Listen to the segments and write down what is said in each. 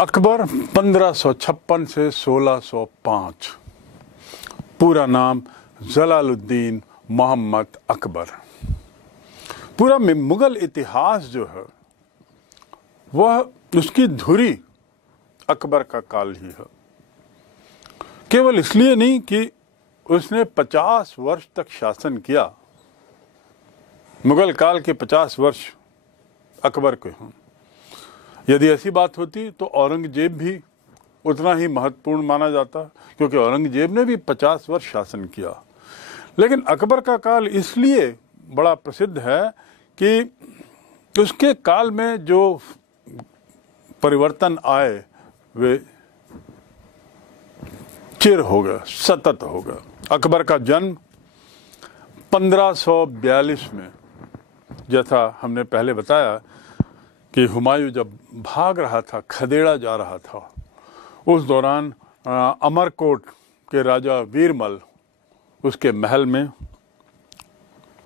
अकबर 1556 से 1605। पूरा नाम जलालुद्दीन मोहम्मद अकबर। पूरा मुगल इतिहास जो है वह उसकी धुरी अकबर का काल ही है। केवल इसलिए नहीं कि उसने 50 वर्ष तक शासन किया, मुगल काल के 50 वर्ष अकबर के हों। यदि ऐसी बात होती तो औरंगजेब भी उतना ही महत्वपूर्ण माना जाता, क्योंकि औरंगजेब ने भी 50 वर्ष शासन किया। लेकिन अकबर का काल इसलिए बड़ा प्रसिद्ध है कि उसके काल में जो परिवर्तन आए वे चिर हो गए, सतत हो गए। अकबर का जन्म 1542 में, जैसा हमने पहले बताया कि हुमायूं जब भाग रहा था, खदेड़ा जा रहा था, उस दौरान अमरकोट के राजा वीरमल उसके महल में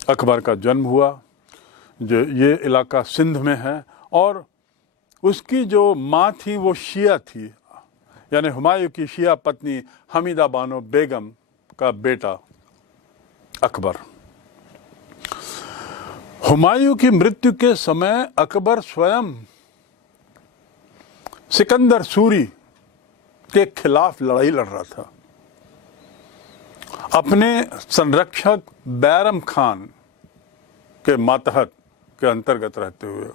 अकबर का जन्म हुआ। जो ये इलाका सिंध में है, और उसकी जो माँ थी वो शिया थी, यानी हुमायूं की शिया पत्नी हमीदा बानो बेगम का बेटा अकबर। हुमायूं की मृत्यु के समय अकबर स्वयं सिकंदर सूरी के खिलाफ लड़ाई लड़ रहा था। अपने संरक्षक बैरम खान के मातहत के अंतर्गत रहते हुए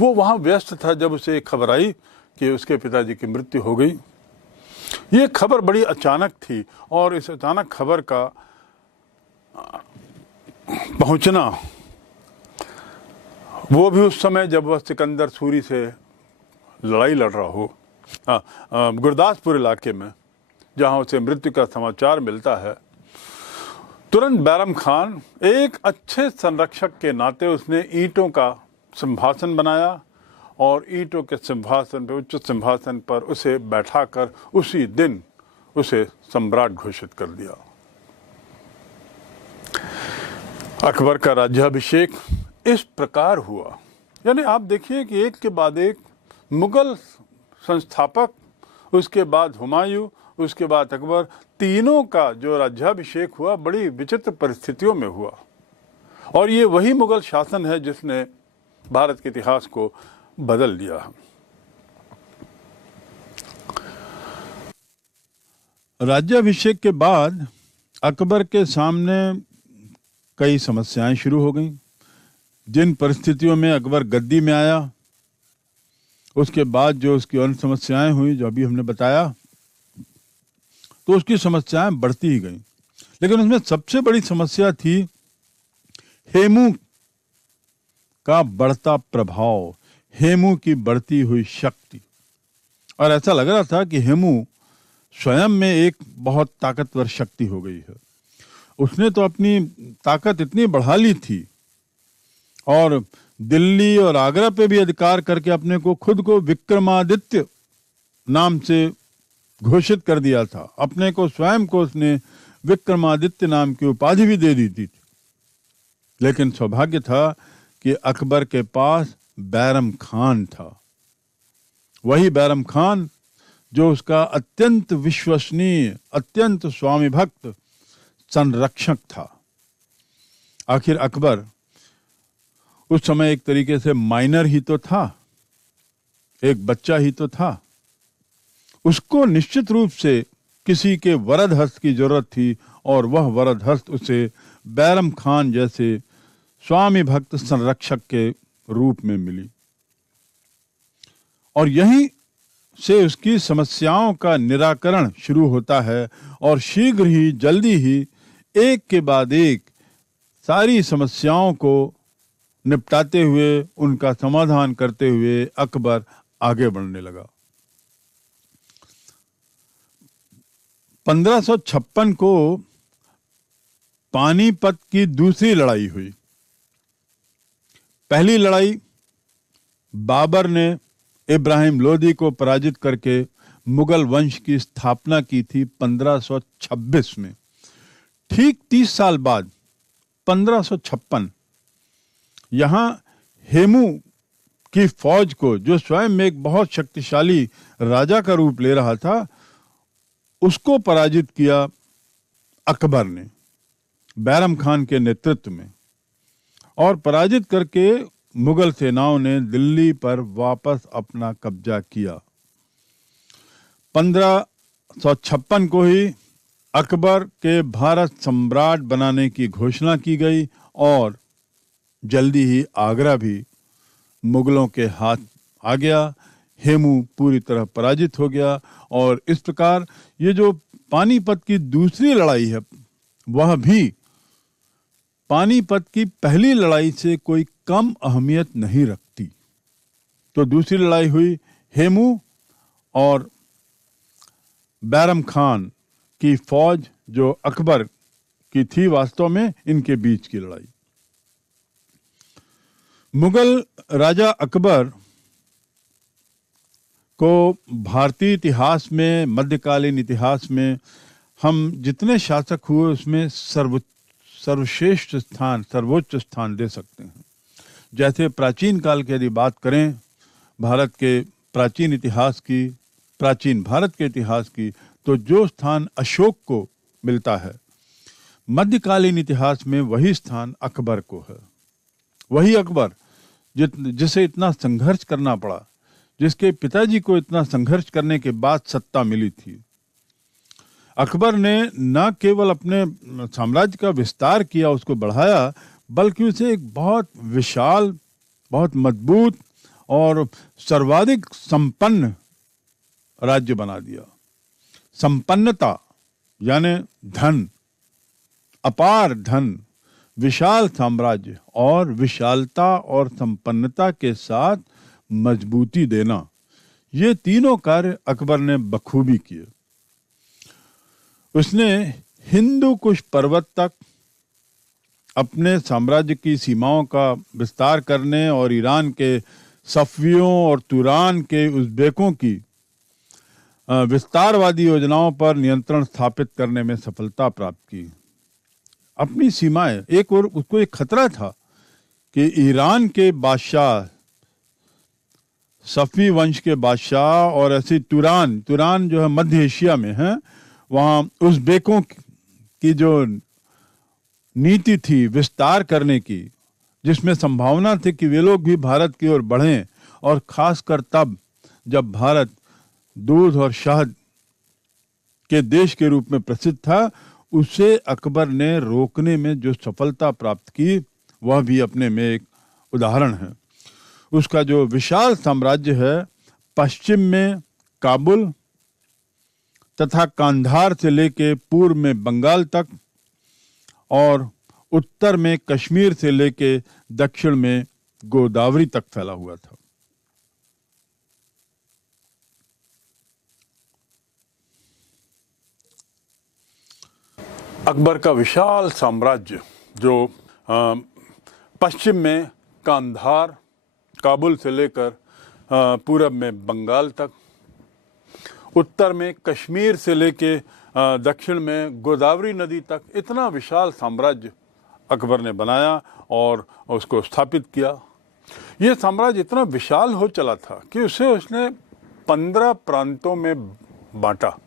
वो वहां व्यस्त था जब उसे एक खबर आई कि उसके पिताजी की मृत्यु हो गई। ये खबर बड़ी अचानक थी, और इस अचानक खबर का पहुंचना, वो भी उस समय जब वह सिकंदर सूरी से लड़ाई लड़ रहा हो, गुरदासपुर इलाके में, जहां उसे मृत्यु का समाचार मिलता है, तुरंत बैरम खान एक अच्छे संरक्षक के नाते उसने ईंटों का सिंहासन बनाया और ईंटों के सिंहासन पर, उच्च सिंहासन पर उसे बैठाकर उसी दिन उसे सम्राट घोषित कर दिया। अकबर का राज्याभिषेक इस प्रकार हुआ। यानी आप देखिए कि एक के बाद एक मुगल संस्थापक, उसके बाद हुमायूं, उसके बाद अकबर, तीनों का जो राज्याभिषेक हुआ बड़ी विचित्र परिस्थितियों में हुआ। और ये वही मुगल शासन है जिसने भारत के इतिहास को बदल दिया। राज्याभिषेक के बाद अकबर के सामने कई समस्याएं शुरू हो गईं। जिन परिस्थितियों में अकबर गद्दी में आया, उसके बाद जो उसकी अन्य समस्याएं हुई, जो अभी हमने बताया, तो उसकी समस्याएं बढ़ती ही गईं। लेकिन उसमें सबसे बड़ी समस्या थी हेमू का बढ़ता प्रभाव, हेमू की बढ़ती हुई शक्ति। और ऐसा लग रहा था कि हेमू स्वयं में एक बहुत ताकतवर शक्ति हो गई है। उसने तो अपनी ताकत इतनी बढ़ा ली थी और दिल्ली और आगरा पे भी अधिकार करके अपने को, खुद को विक्रमादित्य नाम से घोषित कर दिया था। अपने को, स्वयं को उसने विक्रमादित्य नाम की उपाधि भी दे दी थी। लेकिन सौभाग्य था कि अकबर के पास बैरम खान था। वही बैरम खान जो उसका अत्यंत विश्वसनीय, अत्यंत स्वामी भक्त संरक्षक था। आखिर अकबर उस समय एक तरीके से माइनर ही तो था, एक बच्चा ही तो था। उसको निश्चित रूप से किसी के वरद हस्त की जरूरत थी, और वह वरद हस्त उसे बैरम खान जैसे स्वामी भक्त संरक्षक के रूप में मिली। और यहीं से उसकी समस्याओं का निराकरण शुरू होता है, और शीघ्र ही, जल्दी ही, एक के बाद एक सारी समस्याओं को निपटाते हुए, उनका समाधान करते हुए अकबर आगे बढ़ने लगा। 1556 को पानीपत की दूसरी लड़ाई हुई। पहली लड़ाई बाबर ने इब्राहिम लोदी को पराजित करके मुगल वंश की स्थापना की थी 1526 में। ठीक 30 साल बाद 1556 यहां हेमू की फौज को, जो स्वयं एक बहुत शक्तिशाली राजा का रूप ले रहा था, उसको पराजित किया अकबर ने बैरम खान के नेतृत्व में। और पराजित करके मुगल सेनाओं ने दिल्ली पर वापस अपना कब्जा किया। 1556 को ही अकबर के भारत सम्राट बनाने की घोषणा की गई और जल्दी ही आगरा भी मुगलों के हाथ आ गया। हेमू पूरी तरह पराजित हो गया और इस प्रकार ये जो पानीपत की दूसरी लड़ाई है, वह भी पानीपत की पहली लड़ाई से कोई कम अहमियत नहीं रखती। तो दूसरी लड़ाई हुई हेमू और बैरम खान की फौज जो अकबर की थी, वास्तव में इनके बीच की लड़ाई। मुगल राजा अकबर को भारतीय इतिहास में, मध्यकालीन इतिहास में हम जितने शासक हुए उसमें सर्वश्रेष्ठ स्थान, सर्वोच्च स्थान दे सकते हैं। जैसे प्राचीन काल की यदि बात करें, भारत के प्राचीन इतिहास की, प्राचीन भारत के इतिहास की, तो जो स्थान अशोक को मिलता है, मध्यकालीन इतिहास में वही स्थान अकबर को है। वही अकबर जिसे इतना संघर्ष करना पड़ा, जिसके पिताजी को इतना संघर्ष करने के बाद सत्ता मिली थी। अकबर ने न केवल अपने साम्राज्य का विस्तार किया, उसको बढ़ाया, बल्कि उसे एक बहुत विशाल, बहुत मजबूत और सर्वाधिक संपन्न राज्य बना दिया। संपन्नता यानी धन, अपार धन, विशाल साम्राज्य और विशालता और संपन्नता के साथ मजबूती देना, ये तीनों कार्य अकबर ने बखूबी किए। उसने हिंदू कुश पर्वत तक अपने साम्राज्य की सीमाओं का विस्तार करने और ईरान के सफवियों और तुरान के उज़्बेकों की विस्तारवादी योजनाओं पर नियंत्रण स्थापित करने में सफलता प्राप्त की। अपनी सीमाएं, एक और उसको एक खतरा था कि ईरान के बादशाह, सफवी वंश के बादशाह और ऐसी तुरान जो है मध्य एशिया में है, वहाँ उज़्बेकों की जो नीति थी विस्तार करने की, जिसमें संभावना थी कि वे लोग भी भारत की ओर बढ़ें, और खासकर तब जब भारत दूध और शहद के देश के रूप में प्रसिद्ध था, उसे अकबर ने रोकने में जो सफलता प्राप्त की, वह भी अपने में एक उदाहरण है। उसका जो विशाल साम्राज्य है, पश्चिम में काबुल तथा कांधार से लेके पूर्व में बंगाल तक और उत्तर में कश्मीर से लेके दक्षिण में गोदावरी तक फैला हुआ था। अकबर का विशाल साम्राज्य जो पश्चिम में कांधार, काबुल से लेकर पूरब में बंगाल तक, उत्तर में कश्मीर से लेके दक्षिण में गोदावरी नदी तक, इतना विशाल साम्राज्य अकबर ने बनाया और उसको स्थापित किया। यह साम्राज्य इतना विशाल हो चला था कि उसने 15 प्रांतों में बांटा,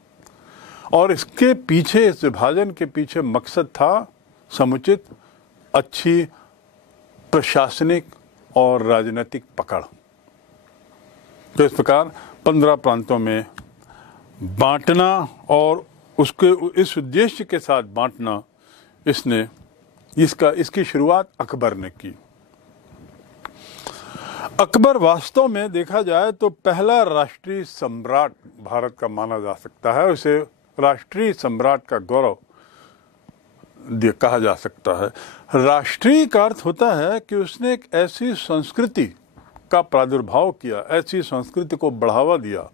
और इसके पीछे, इस विभाजन के पीछे मकसद था समुचित, अच्छी प्रशासनिक और राजनीतिक पकड़। तो इस प्रकार 15 प्रांतों में बांटना और उसके इस उद्देश्य के साथ बांटना, इसकी शुरुआत अकबर ने की। अकबर वास्तव में देखा जाए तो पहला राष्ट्रीय सम्राट भारत का माना जा सकता है। उसे राष्ट्रीय सम्राट का गौरव कहा जा सकता है। राष्ट्रीय का अर्थ होता है कि उसने एक ऐसी संस्कृति का प्रादुर्भाव किया, ऐसी संस्कृति को बढ़ावा दिया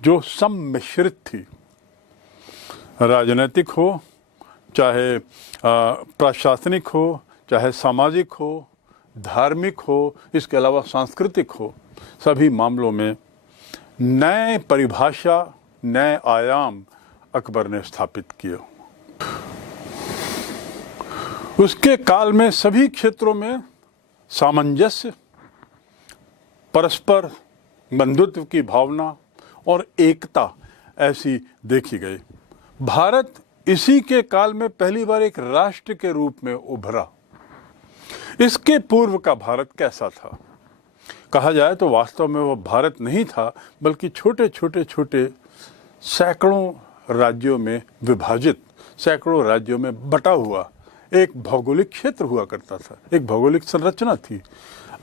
जो सम्मिश्रित थी, राजनीतिक हो, चाहे प्रशासनिक हो, चाहे सामाजिक हो, धार्मिक हो, इसके अलावा सांस्कृतिक हो, सभी मामलों में नए परिभाषा, नए आयाम अकबर ने स्थापित किए। उसके काल में सभी क्षेत्रों में सामंजस्य परस्पर बंधुत्व की भावना और एकता ऐसी देखी गई। भारत इसी के काल में पहली बार एक राष्ट्र के रूप में उभरा। इसके पूर्व का भारत कैसा था? कहा जाए तो वास्तव में वह भारत नहीं था, बल्कि छोटे छोटे सैकड़ों राज्यों में विभाजित, सैकड़ों राज्यों में बटा हुआ एक भौगोलिक क्षेत्र हुआ करता था, एक भौगोलिक संरचना थी।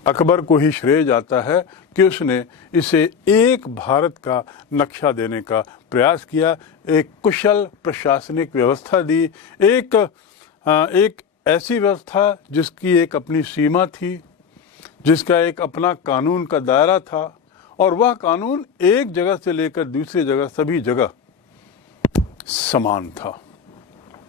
अकबर को ही श्रेय जाता है कि उसने इसे एक भारत का नक्शा देने का प्रयास किया, एक कुशल प्रशासनिक व्यवस्था दी, एक ऐसी व्यवस्था जिसकी एक अपनी सीमा थी, जिसका एक अपना कानून का दायरा था, और वह कानून एक जगह से लेकर दूसरी जगह सभी जगह समान था।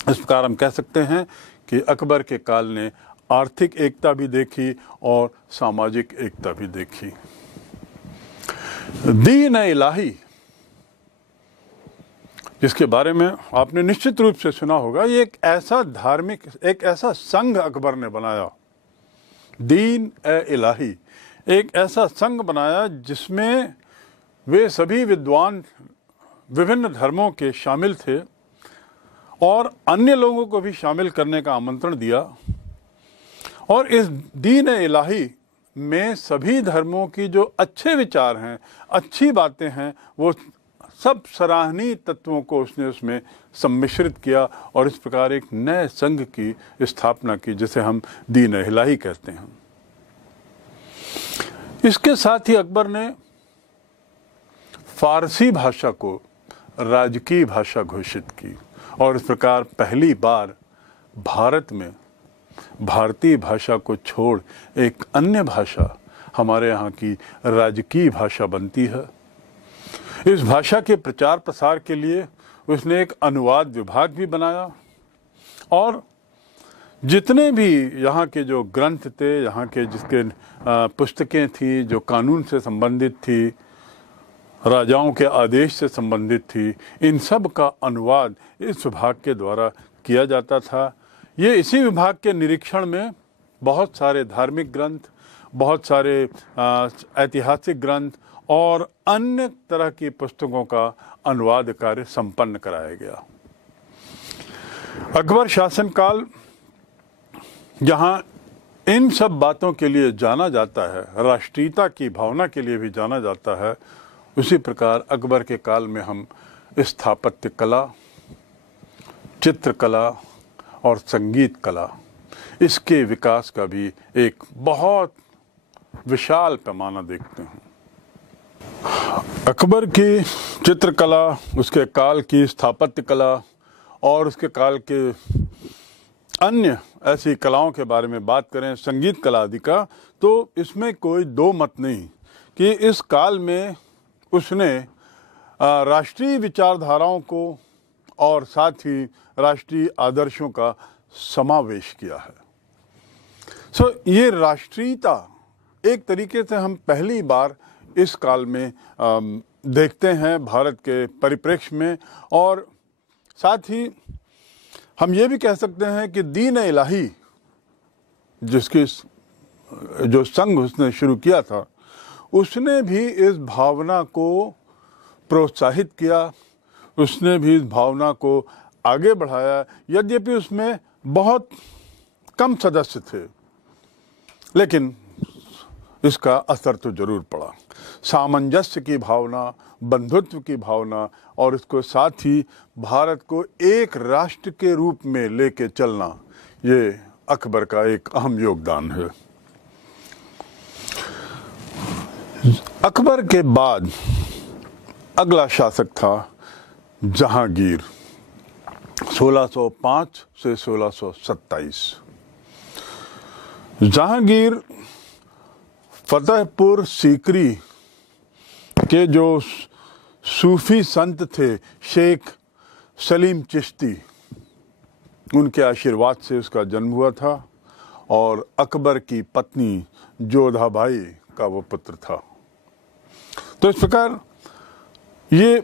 इस प्रकार हम कह सकते हैं कि अकबर के काल ने आर्थिक एकता भी देखी और सामाजिक एकता भी देखी। दीन-ए-इलाही, जिसके बारे में आपने निश्चित रूप से सुना होगा, ये एक ऐसा धार्मिक, एक ऐसा संघ अकबर ने बनाया। दीन-ए-इलाही, एक ऐसा संघ बनाया जिसमें वे सभी विद्वान विभिन्न धर्मों के शामिल थे और अन्य लोगों को भी शामिल करने का आमंत्रण दिया। और इस दीन-ए-इलाही में सभी धर्मों की जो अच्छे विचार हैं, अच्छी बातें हैं, वो सब सराहनीय तत्वों को उसने उसमें सम्मिश्रित किया और इस प्रकार एक नए संघ की स्थापना की, जिसे हम दीन-ए-इलाही कहते हैं। इसके साथ ही अकबर ने फारसी भाषा को राजकीय भाषा घोषित की और इस प्रकार पहली बार भारत में भारतीय भाषा को छोड़ एक अन्य भाषा हमारे यहाँ की राजकीय भाषा बनती है। इस भाषा के प्रचार प्रसार के लिए उसने एक अनुवाद विभाग भी बनाया और जितने भी यहाँ के जो ग्रंथ थे, यहाँ के जिसके पुस्तकें थी जो कानून से संबंधित थी, राजाओं के आदेश से संबंधित थी, इन सब का अनुवाद इस विभाग के द्वारा किया जाता था। ये इसी विभाग के निरीक्षण में बहुत सारे धार्मिक ग्रंथ, बहुत सारे ऐतिहासिक ग्रंथ और अन्य तरह की पुस्तकों का अनुवाद कार्य संपन्न कराया गया। अकबर शासनकाल जहाँ इन सब बातों के लिए जाना जाता है, राष्ट्रीयता की भावना के लिए भी जाना जाता है, उसी प्रकार अकबर के काल में हम स्थापत्य कला, चित्रकला और संगीत कला, इसके विकास का भी एक बहुत विशाल पैमाना देखते हैं। अकबर की चित्रकला, उसके काल की स्थापत्य कला और उसके काल के अन्य ऐसी कलाओं के बारे में बात करें, संगीत कला आदि का, तो इसमें कोई दो मत नहीं कि इस काल में उसने राष्ट्रीय विचारधाराओं को और साथ ही राष्ट्रीय आदर्शों का समावेश किया है। ये राष्ट्रीयता एक तरीके से हम पहली बार इस काल में देखते हैं भारत के परिप्रेक्ष्य में, और साथ ही हम ये भी कह सकते हैं कि दीन-ए-इलाही जिसकी जो संघ उसने शुरू किया था, उसने भी इस भावना को प्रोत्साहित किया, उसने भी इस भावना को आगे बढ़ाया। यद्यपि उसमें बहुत कम सदस्य थे, लेकिन इसका असर तो जरूर पड़ा। सामंजस्य की भावना, बंधुत्व की भावना और इसको साथ ही भारत को एक राष्ट्र के रूप में लेके चलना, ये अकबर का एक अहम योगदान है। अकबर के बाद अगला शासक था जहांगीर, 1605 से 1627। जहांगीर फतेहपुर सीकरी के जो सूफी संत थे शेख सलीम चिश्ती, उनके आशीर्वाद से उसका जन्म हुआ था और अकबर की पत्नी जोधाबाई का वो पुत्र था। तो इस प्रकार ये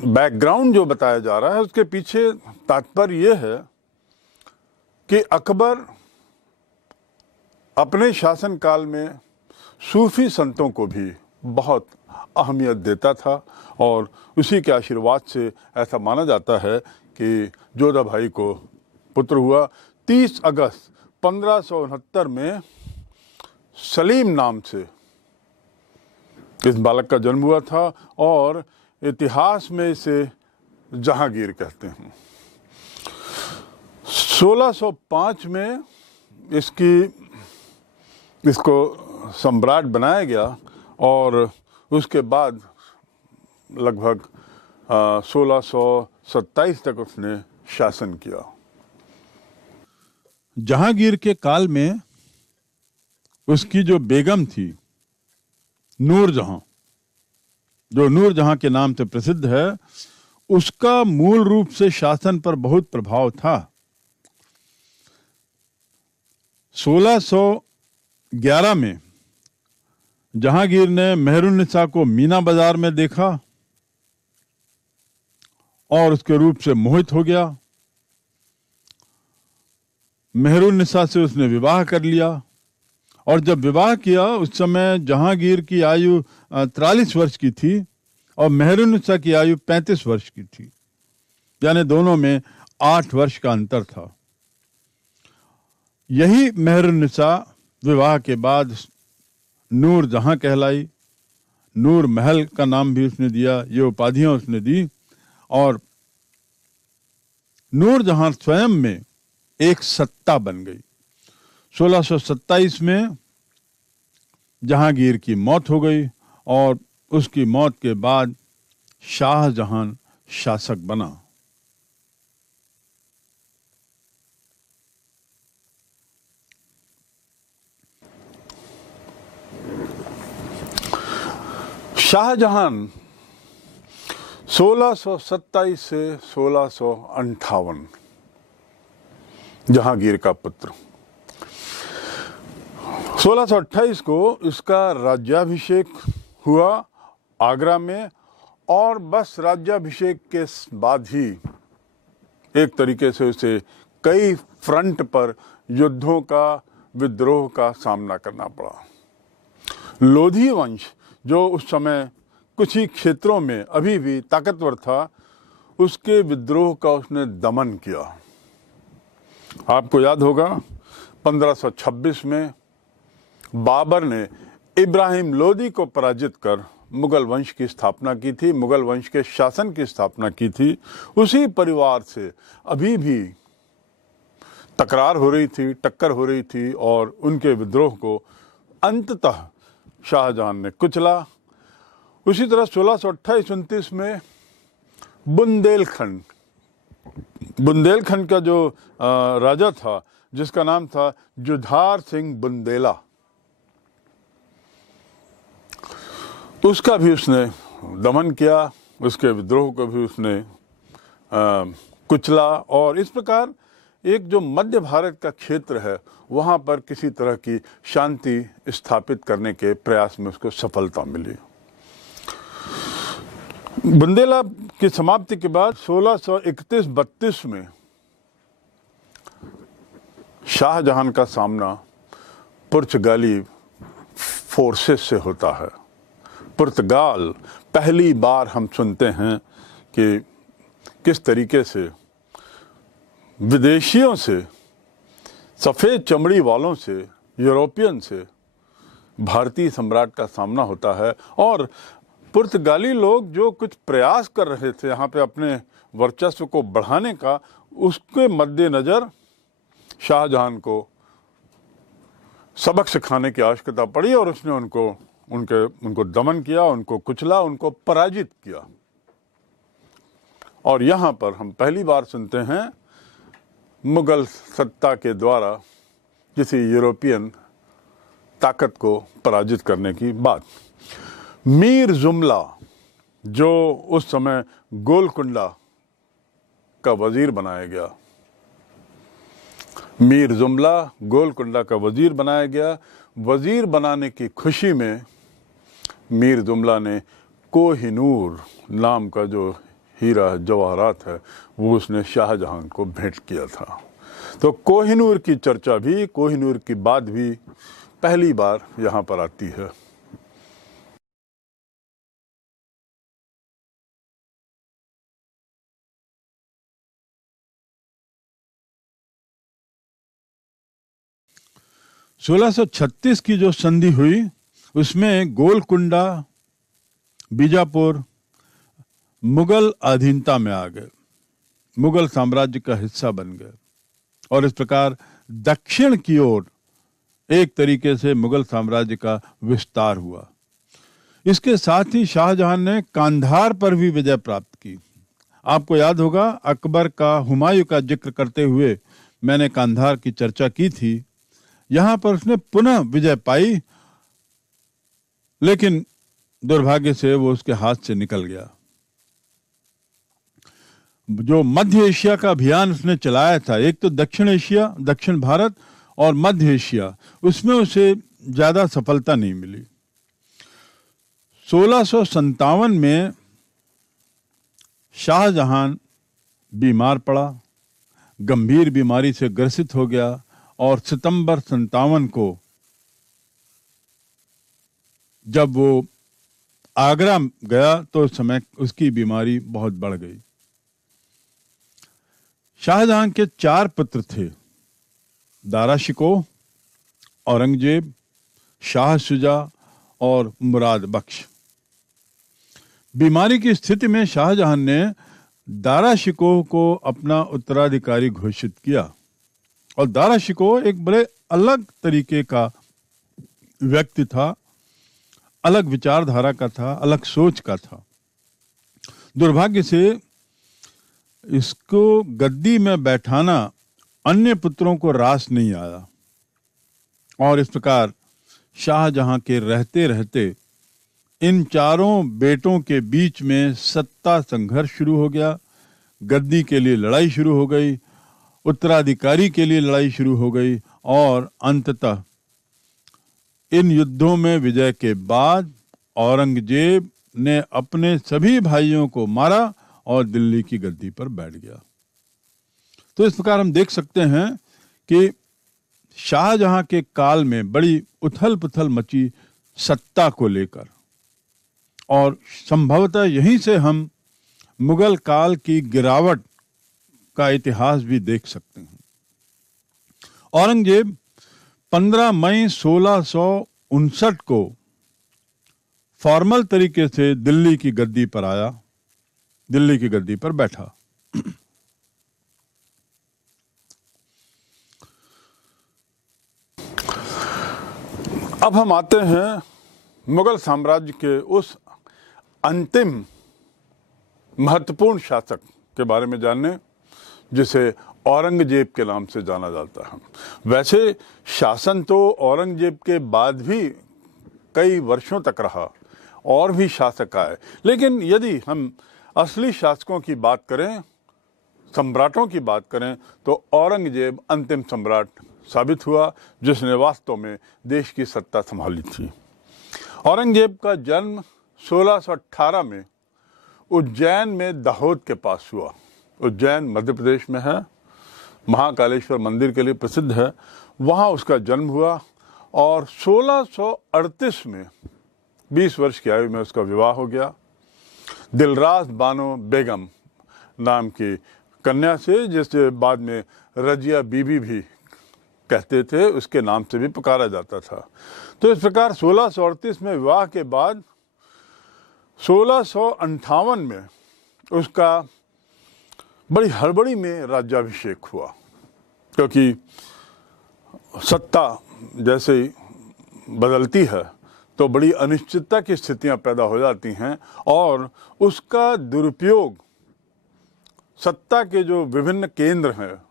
बैकग्राउंड जो बताया जा रहा है उसके पीछे तात्पर्य ये है कि अकबर अपने शासन काल में सूफी संतों को भी बहुत अहमियत देता था और उसी के आशीर्वाद से ऐसा माना जाता है कि जोधा भाई को पुत्र हुआ। 30 अगस्त 1569 में सलीम नाम से इस बालक का जन्म हुआ था और इतिहास में इसे जहांगीर कहते हैं। 1605 में इसको सम्राट बनाया गया और उसके बाद लगभग 1627 तक उसने शासन किया। जहांगीर के काल में उसकी जो बेगम थी नूरजहां, जो नूरजहां के नाम से प्रसिद्ध है, उसका मूल रूप से शासन पर बहुत प्रभाव था। 1611 में जहांगीर ने मेहरुन्निसा को मीना बाजार में देखा और उसके रूप से मोहित हो गया। मेहरुन्निसा से उसने विवाह कर लिया और जब विवाह किया उस समय जहांगीर की आयु 43 वर्ष की थी और मेहरुन्निसा की आयु 35 वर्ष की थी, यानी दोनों में 8 वर्ष का अंतर था। यही मेहरुन्निसा विवाह के बाद नूर जहां कहलाई। नूर महल का नाम भी उसने दिया, ये उपाधियां उसने दी और नूर जहां स्वयं में एक सत्ता बन गई। 1627 में जहांगीर की मौत हो गई और उसकी मौत के बाद शाहजहां शासक बना। शाहजहां 1627 से 1658 जहांगीर का पुत्र। 1628 को इसका राज्याभिषेक हुआ आगरा में और बस राज्याभिषेक के बाद ही एक तरीके से उसे कई फ्रंट पर युद्धों का, विद्रोह का सामना करना पड़ा। लोधी वंश जो उस समय कुछ ही क्षेत्रों में अभी भी ताकतवर था, उसके विद्रोह का उसने दमन किया। आपको याद होगा 1526 में बाबर ने इब्राहिम लोदी को पराजित कर मुगल वंश की स्थापना की थी, मुगल वंश के शासन की स्थापना की थी। उसी परिवार से अभी भी तकरार हो रही थी, टक्कर हो रही थी और उनके विद्रोह को अंततः शाहजहां ने कुचला। उसी तरह 1628-29 में बुंदेलखंड का जो राजा था, जिसका नाम था जुझार सिंह बुंदेला, उसका भी उसने दमन किया, उसके विद्रोह को भी उसने कुचला और इस प्रकार एक जो मध्य भारत का क्षेत्र है वहाँ पर किसी तरह की शांति स्थापित करने के प्रयास में उसको सफलता मिली। बुंदेला की समाप्ति के बाद 1631-32 में शाहजहां का सामना पुर्तगाली फोर्सेस से होता है। पुर्तगाल पहली बार हम सुनते हैं कि किस तरीके से विदेशियों से, सफ़ेद चमड़ी वालों से, यूरोपियन से भारतीय सम्राट का सामना होता है और पुर्तगाली लोग जो कुछ प्रयास कर रहे थे यहाँ पे अपने वर्चस्व को बढ़ाने का, उसके मद्देनज़र शाहजहां को सबक सिखाने की आवश्यकता पड़ी और उसने उनको दमन किया, उनको कुचला, उनको पराजित किया। और यहाँ पर हम पहली बार सुनते हैं मुगल सत्ता के द्वारा किसी यूरोपियन ताकत को पराजित करने की बात। मीर जुमला जो उस समय गोलकुंडा का वजीर बनाया गया, मीर जुमला गोलकुंडा का वजीर बनाया गया। वजीर बनाने की खुशी में मीर जुमला ने कोहिनूर नाम का जो हीरा जवाहरात है वो उसने शाहजहां को भेंट किया था। तो कोहिनूर की चर्चा भी, कोहिनूर की बात भी पहली बार यहाँ पर आती है। सोलह 1636 की जो संधि हुई उसमें गोलकुंडा, बीजापुर मुगल अधीनता में आ गए, मुगल साम्राज्य का हिस्सा बन गए और इस प्रकार दक्षिण की ओर एक तरीके से मुगल साम्राज्य का विस्तार हुआ। इसके साथ ही शाहजहां ने कांधार पर भी विजय प्राप्त की। आपको याद होगा अकबर का हुमायूं का जिक्र करते हुए मैंने कांधार की चर्चा की थी। यहां पर उसने पुनः विजय पाई, लेकिन दुर्भाग्य से वो उसके हाथ से निकल गया। जो मध्य एशिया का अभियान उसने चलाया था, एक तो दक्षिण एशिया, दक्षिण भारत और मध्य एशिया, उसमें उसे ज्यादा सफलता नहीं मिली। 1657 में शाहजहां बीमार पड़ा, गंभीर बीमारी से ग्रसित हो गया और सितंबर 57 को जब वो आगरा गया तो उस समय उसकी बीमारी बहुत बढ़ गई। शाहजहां के 4 पुत्र थे, दारा शिकोह, औरंगजेब, शाह शुजा और मुराद बख्श। बीमारी की स्थिति में शाहजहां ने दारा शिकोह को अपना उत्तराधिकारी घोषित किया और दारा शिकोह एक बड़े अलग तरीके का व्यक्ति था, अलग विचारधारा का था, अलग सोच का था। दुर्भाग्य से इसको गद्दी में बैठाना अन्य पुत्रों को रास नहीं आया और इस प्रकार शाहजहां के रहते रहते इन चारों बेटों के बीच में सत्ता संघर्ष शुरू हो गया। गद्दी के लिए लड़ाई शुरू हो गई, उत्तराधिकारी के लिए लड़ाई शुरू हो गई और अंततः इन युद्धों में विजय के बाद औरंगजेब ने अपने सभी भाइयों को मारा और दिल्ली की गद्दी पर बैठ गया। तो इस प्रकार हम देख सकते हैं कि शाहजहां के काल में बड़ी उथल पुथल मची सत्ता को लेकर और संभवतः यहीं से हम मुगल काल की गिरावट का इतिहास भी देख सकते हैं। औरंगजेब 15 मई 1659 को फॉर्मल तरीके से दिल्ली की गद्दी पर आया, दिल्ली की गद्दी पर बैठा। अब हम आते हैं मुगल साम्राज्य के उस अंतिम महत्वपूर्ण शासक के बारे में जानने जिसे औरंगजेब के नाम से जाना जाता है। वैसे शासन तो औरंगजेब के बाद भी कई वर्षों तक रहा और भी शासक आए, लेकिन यदि हम असली शासकों की बात करें, सम्राटों की बात करें, तो औरंगजेब अंतिम सम्राट साबित हुआ जिसने वास्तव में देश की सत्ता संभाली थी। औरंगजेब का जन्म 1618 में उज्जैन में दाहोद के पास हुआ। उज्जैन मध्य प्रदेश में है, महाकालेश्वर मंदिर के लिए प्रसिद्ध है। वहाँ उसका जन्म हुआ और 1638 में 20 वर्ष की आयु में उसका विवाह हो गया। दिलरास बानो बेगम नाम की कन्या से, जिसे बाद में रजिया बीबी भी कहते थे, उसके नाम से भी पुकारा जाता था। तो इस प्रकार 1638 में विवाह के बाद 1658 में उसका बड़ी हड़बड़ी में राज्याभिषेक हुआ, क्योंकि सत्ता जैसे ही बदलती है तो बड़ी अनिश्चितता की स्थितियां पैदा हो जाती हैं और उसका दुरुपयोग सत्ता के जो विभिन्न केंद्र हैं,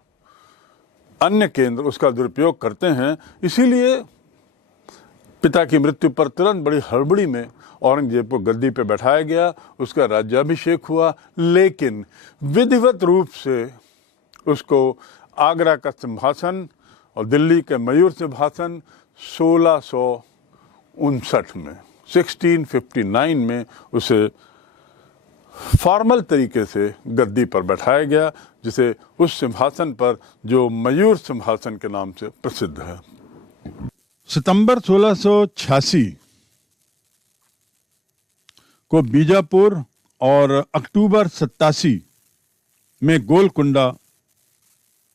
अन्य केंद्र उसका दुरुपयोग करते हैं। इसीलिए पिता की मृत्यु पर तुरंत बड़ी हड़बड़ी में औरंगजेब को गद्दी पे बैठाया गया, उसका राज्याभिषेक हुआ, लेकिन विधिवत रूप से उसको आगरा का सिंहासन और दिल्ली के मयूर सिंहासन 1659 में उसे फॉर्मल तरीके से गद्दी पर बैठाया गया, जिसे उस सिंहासन पर जो मयूर सिंहासन के नाम से प्रसिद्ध है। सितंबर 1686 को बीजापुर और अक्टूबर 87 में गोलकुंडा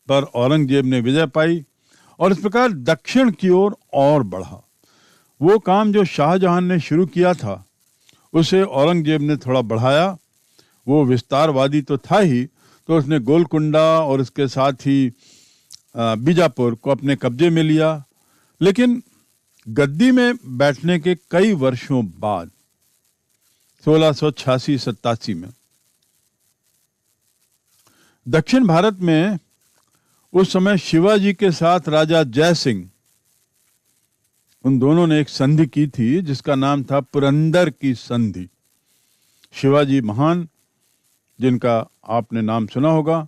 पर औरंगजेब ने विजय पाई और इस प्रकार दक्षिण की ओर और बढ़ा। वो काम जो शाहजहां ने शुरू किया था उसे औरंगजेब ने थोड़ा बढ़ाया। वो विस्तारवादी तो था ही, तो उसने गोलकुंडा और इसके साथ ही बीजापुर को अपने कब्जे में लिया। लेकिन गद्दी में बैठने के कई वर्षों बाद 1686-87 में दक्षिण भारत में उस समय शिवाजी के साथ राजा जय सिंह, उन दोनों ने एक संधि की थी जिसका नाम था पुरंदर की संधि। शिवाजी महान, जिनका आपने नाम सुना होगा,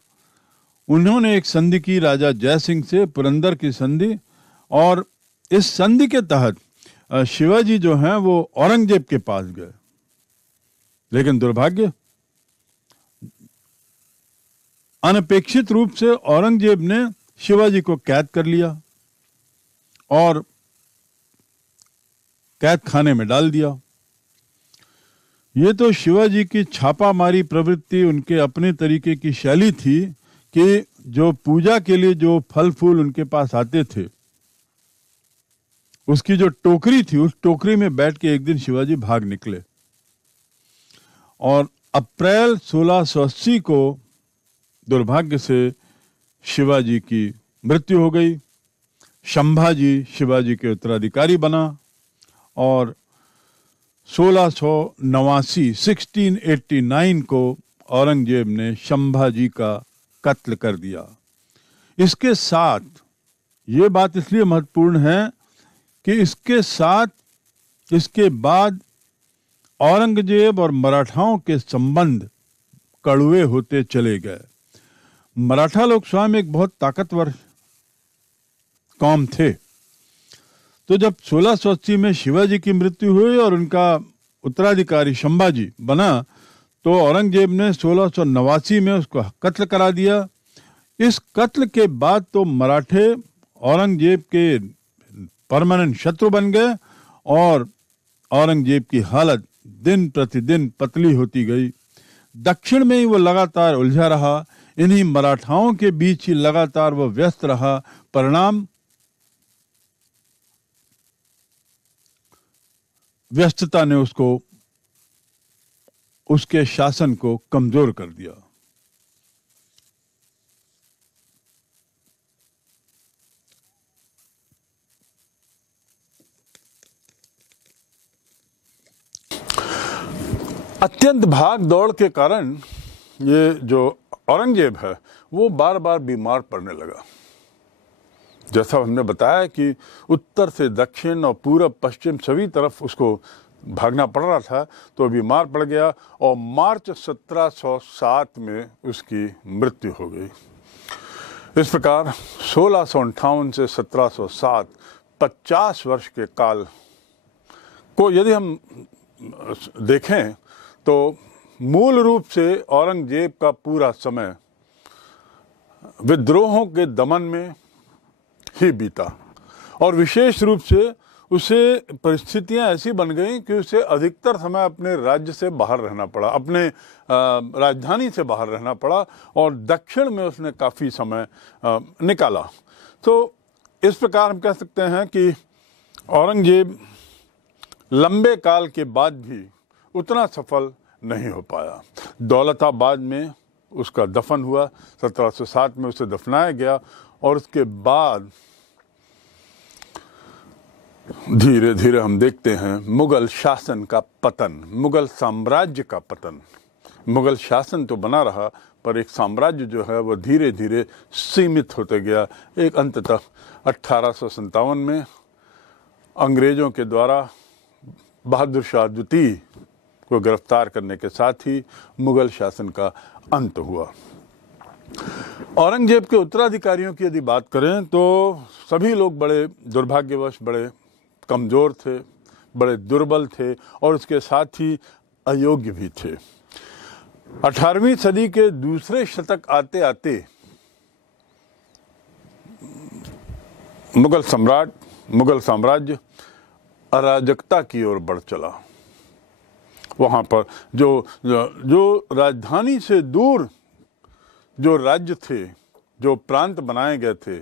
उन्होंने एक संधि की राजा जय सिंह से, पुरंदर की संधि। और इस संधि के तहत शिवाजी जो हैं वो औरंगजेब के पास गए, लेकिन दुर्भाग्य, अनपेक्षित रूप से औरंगजेब ने शिवाजी को कैद कर लिया और कैद खाने में डाल दिया। ये तो शिवाजी की छापामारी प्रवृत्ति, उनके अपने तरीके की शैली थी कि जो पूजा के लिए जो फल फूल उनके पास आते थे, उसकी जो टोकरी थी, उस टोकरी में बैठ के एक दिन शिवाजी भाग निकले और अप्रैल 1680 को दुर्भाग्य से शिवाजी की मृत्यु हो गई। संभाजी शिवाजी के उत्तराधिकारी बना और 1689 को औरंगजेब ने संभाजी का कत्ल कर दिया। इसके साथ, ये बात इसलिए महत्वपूर्ण है कि इसके साथ, इसके बाद औरंगजेब और मराठाओं के संबंध कड़वे होते चले गए। मराठा लोग स्वयं एक बहुत ताकतवर कौम थे। तो जब 1680 में शिवाजी की मृत्यु हुई और उनका उत्तराधिकारी संभाजी बना, तो औरंगजेब ने 1689 में उसको कत्ल करा दिया। इस कत्ल के बाद तो मराठे औरंगजेब के परमानेंट शत्रु बन गए और औरंगजेब की हालत दिन प्रतिदिन पतली होती गई। दक्षिण में ही वो लगातार उलझा रहा, इन्हीं मराठाओं के बीच ही लगातार वो व्यस्त रहा। परिणाम, व्यस्तता ने उसको, उसके शासन को कमजोर कर दिया। अत्यंत भाग दौड़ के कारण ये जो औरंगजेब है वो बार बार बीमार पड़ने लगा। जैसा हमने बताया कि उत्तर से दक्षिण और पूरब पश्चिम सभी तरफ उसको भागना पड़ रहा था, तो बीमार पड़ गया और मार्च 1707 में उसकी मृत्यु हो गई। इस प्रकार 1658 से 1707 50 वर्ष के काल को यदि हम देखें तो मूल रूप से औरंगजेब का पूरा समय विद्रोहों के दमन में ही बीता और विशेष रूप से उसे परिस्थितियां ऐसी बन गई कि उसे अधिकतर समय अपने राज्य से बाहर रहना पड़ा, अपने राजधानी से बाहर रहना पड़ा और दक्षिण में उसने काफ़ी समय निकाला। तो इस प्रकार हम कह सकते हैं कि औरंगजेब लंबे काल के बाद भी उतना सफल नहीं हो पाया। दौलताबाद में उसका दफन हुआ, 1707 में उसे दफनाया गया और उसके बाद धीरे धीरे हम देखते हैं मुगल शासन का पतन, मुगल साम्राज्य का पतन। मुगल शासन तो बना रहा पर एक साम्राज्य जो है वो धीरे धीरे सीमित होते गया। एक अंततः 1857 में अंग्रेजों के द्वारा बहादुर शाह द्वितीय को गिरफ्तार करने के साथ ही मुगल शासन का अंत हुआ। औरंगजेब के उत्तराधिकारियों की यदि बात करें तो सभी लोग बड़े दुर्भाग्यवश बड़े कमजोर थे, बड़े दुर्बल थे और उसके साथ ही अयोग्य भी थे। 18वीं सदी के दूसरे शतक आते आते मुगल सम्राट मुगल साम्राज्य अराजकता की ओर बढ़ चला। वहाँ पर जो राजधानी से दूर जो राज्य थे, जो प्रांत बनाए गए थे,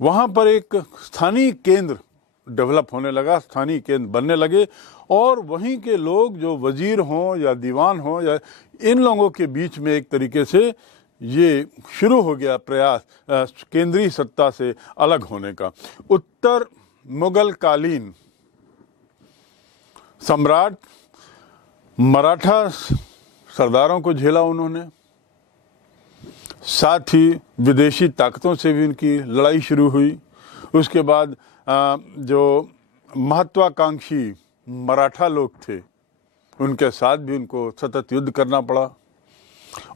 वहाँ पर एक स्थानीय केंद्र डेवलप होने लगा, स्थानीय केंद्र बनने लगे, और वहीं के लोग जो वजीर हों या दीवान हों या इन लोगों के बीच में एक तरीके से ये शुरू हो गया प्रयास केंद्रीय सत्ता से अलग होने का। उत्तर मुगल कालीन सम्राट मराठा सरदारों को झेला उन्होंने, साथ ही विदेशी ताकतों से भी उनकी लड़ाई शुरू हुई। उसके बाद जो महत्वाकांक्षी मराठा लोग थे उनके साथ भी उनको सतत युद्ध करना पड़ा,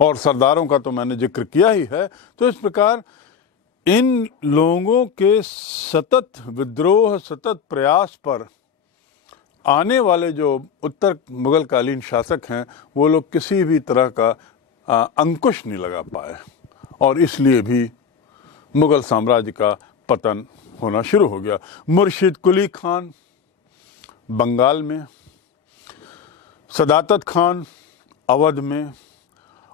और सरदारों का तो मैंने जिक्र किया ही है। तो इस प्रकार इन लोगों के सतत विद्रोह, सतत प्रयास पर आने वाले जो उत्तर मुगल कालीन शासक हैं वो लोग किसी भी तरह का अंकुश नहीं लगा पाए, और इसलिए भी मुगल साम्राज्य का पतन होना शुरू हो गया। मुर्शिद कुली खान बंगाल में, सदाकत खान अवध में,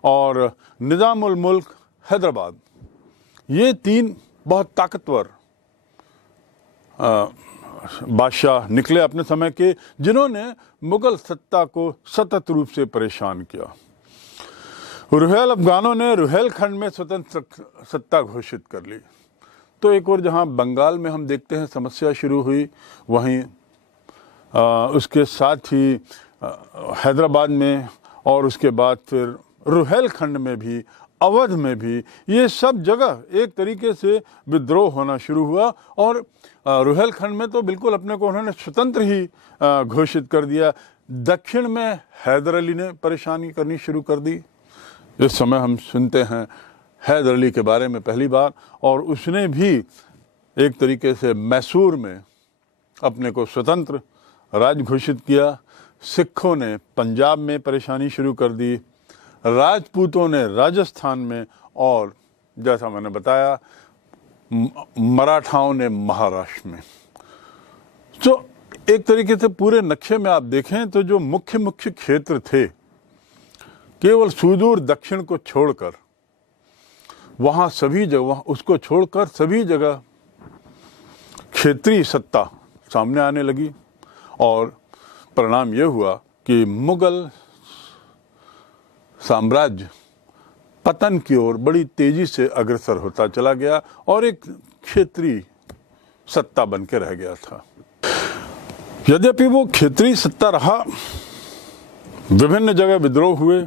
और निज़ामुल मुल्क हैदराबाद, ये तीन बहुत ताकतवर बादशाह निकले अपने समय के, जिन्होंने मुगल सत्ता को सतत रूप से परेशान किया। रुहेल अफगानों ने रुहेलखंड में स्वतंत्र सत्ता घोषित कर ली। तो एक और जहां बंगाल में हम देखते हैं समस्या शुरू हुई, वहीं उसके साथ ही हैदराबाद में, और उसके बाद फिर रुहेलखंड में भी, अवध में भी, ये सब जगह एक तरीके से विद्रोह होना शुरू हुआ। और रुहेलखंड में तो बिल्कुल अपने को उन्होंने स्वतंत्र ही घोषित कर दिया। दक्षिण में हैदर अली ने परेशानी करनी शुरू कर दी। इस समय हम सुनते हैं हैदर अली के बारे में पहली बार, और उसने भी एक तरीके से मैसूर में अपने को स्वतंत्र राज्य घोषित किया। सिखों ने पंजाब में परेशानी शुरू कर दी, राजपूतों ने राजस्थान में, और जैसा मैंने बताया मराठाओं ने महाराष्ट्र में। तो एक तरीके से पूरे नक्शे में आप देखें तो जो मुख्य मुख्य क्षेत्र थे, केवल सुदूर दक्षिण को छोड़कर, वहां सभी जगह, उसको छोड़कर सभी जगह क्षेत्रीय सत्ता सामने आने लगी, और परिणाम यह हुआ कि मुगल साम्राज्य पतन की ओर बड़ी तेजी से अग्रसर होता चला गया, और एक क्षेत्रीय सत्ता बन के रह गया था। यद्यपि वो क्षेत्रीय सत्ता रहा, विभिन्न जगह विद्रोह हुए,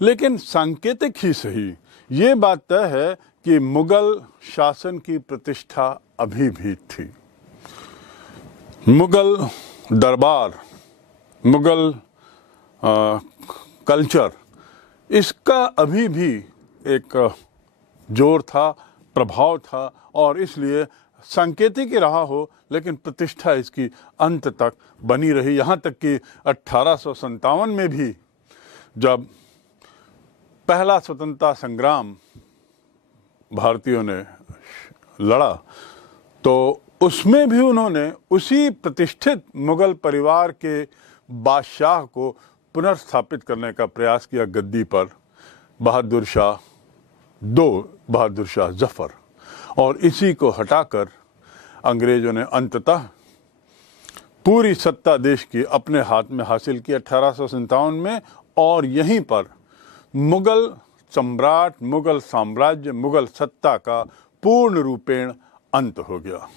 लेकिन सांकेतिक ही सही ये बात तय है कि मुगल शासन की प्रतिष्ठा अभी भी थी। मुगल दरबार, मुगल कल्चर, इसका अभी भी एक जोर था, प्रभाव था, और इसलिए सांकेतिक ही रहा हो, लेकिन प्रतिष्ठा इसकी अंत तक बनी रही। यहाँ तक कि 1857 में भी जब पहला स्वतंत्रता संग्राम भारतीयों ने लड़ा, तो उसमें भी उन्होंने उसी प्रतिष्ठित मुगल परिवार के बादशाह को पुनर्स्थापित करने का प्रयास किया गद्दी पर, बहादुर शाह जफर, और इसी को हटाकर अंग्रेजों ने अंततः पूरी सत्ता देश की अपने हाथ में हासिल की 1857 में, और यहीं पर मुगल सम्राट, मुगल साम्राज्य, मुगल सत्ता का पूर्ण रूपेण अंत हो गया।